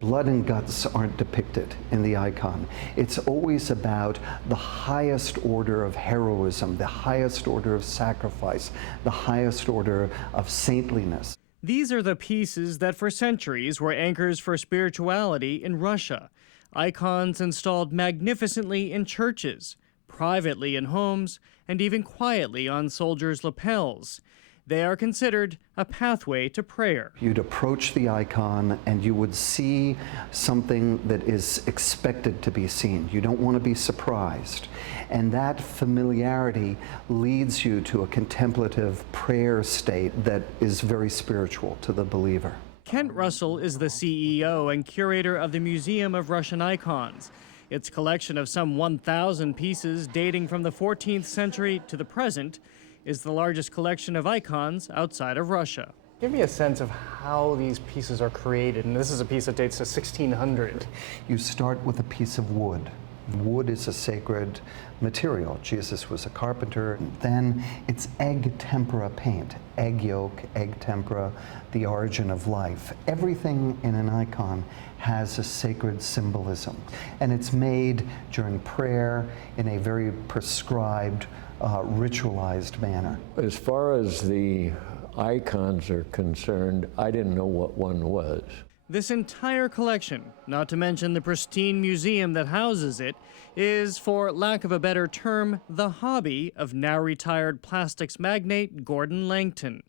Blood and guts aren't depicted in the icon. It's always about the highest order of heroism, the highest order of sacrifice, the highest order of saintliness. These are the pieces that for centuries were anchors for spirituality in Russia. Icons installed magnificently in churches, privately in homes, and even quietly on soldiers' lapels. They are considered a pathway to prayer. You'd approach the icon and you would see something that is expected to be seen. You don't want to be surprised. And that familiarity leads you to a contemplative prayer state that is very spiritual to the believer. Kent Russell is the CEO and curator of the Museum of Russian Icons. Its collection of some 1,000 pieces dating from the 14th century to the present is the largest collection of icons outside of Russia. Give me a sense of how these pieces are created, and this is a piece that dates to 1600. You start with a piece of wood. Wood is a sacred material. Jesus was a carpenter. Then it's egg tempera paint, egg yolk, egg tempera, the origin of life. Everything in an icon has a sacred symbolism, and it's made during prayer in a very prescribed, ritualized manner. As far as the icons are concerned, I didn't know what one was. This entire collection, not to mention the pristine museum that houses it, is, for lack of a better term, the hobby of now retired plastics magnate Gordon Langton.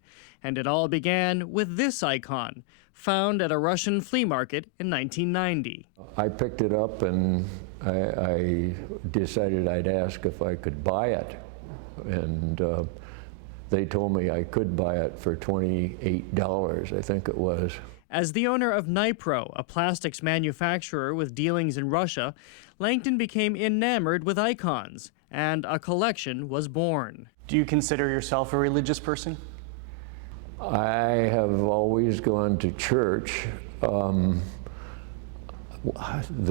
And it all began with this icon, found at a Russian flea market in 1990. I picked it up and I decided I'd ask if I could buy it. And they told me I could buy it for $28, I think it was. As the owner of Nipro, a plastics manufacturer with dealings in Russia, Langton became enamored with icons, and a collection was born. Do you consider yourself a religious person? I have always gone to church. The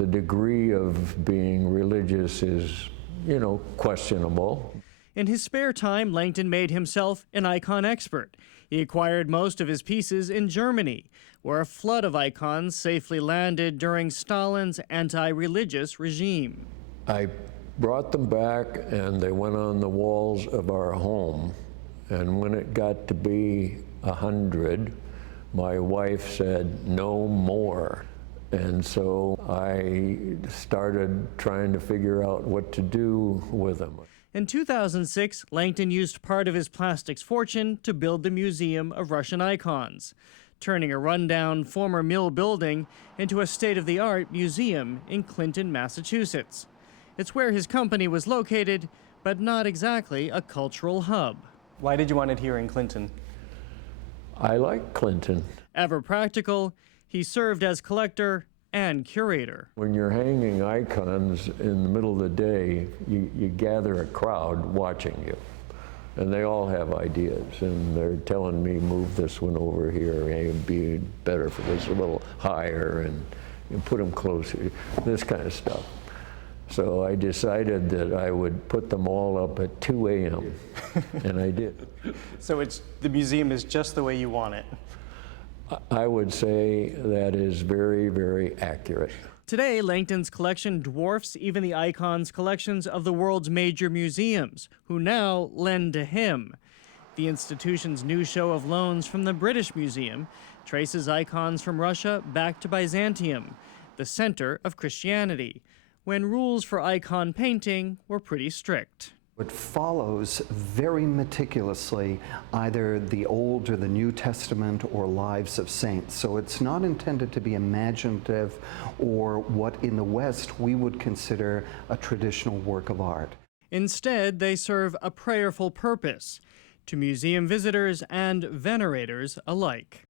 degree of being religious is, questionable. In his spare time, Langton made himself an icon expert. He acquired most of his pieces in Germany, where a flood of icons safely landed during Stalin's anti-religious regime. I brought them back and they went on the walls of our home. And when it got to be 100, my wife said, "No more." And so I started trying to figure out what to do with them. In 2006, Langton used part of his plastics fortune to build the Museum of Russian Icons, turning a rundown former mill building into a state-of-the-art museum in Clinton, Massachusetts. It's where his company was located, but not exactly a cultural hub. Why did you want it here in Clinton? I like Clinton. Ever practical, he served as collector and curator. When you're hanging icons in the middle of the day, you gather a crowd watching you. And they all have ideas, and they're telling me, move this one over here, it would be better if it was a little higher, and you put them closer, this kind of stuff. So I decided that I would put them all up at 2 a.m., and I did. So the museum is just the way you want it? I would say that is very, very accurate. Today, Langton's collection dwarfs even the icons' collections of the world's major museums, who now lend to him. The institution's new show of loans from the British Museum traces icons from Russia back to Byzantium, the center of Christianity, when rules for icon painting were pretty strict. It follows very meticulously either the Old or the New Testament or lives of saints. So it's not intended to be imaginative or what in the West we would consider a traditional work of art. Instead, they serve a prayerful purpose to museum visitors and venerators alike.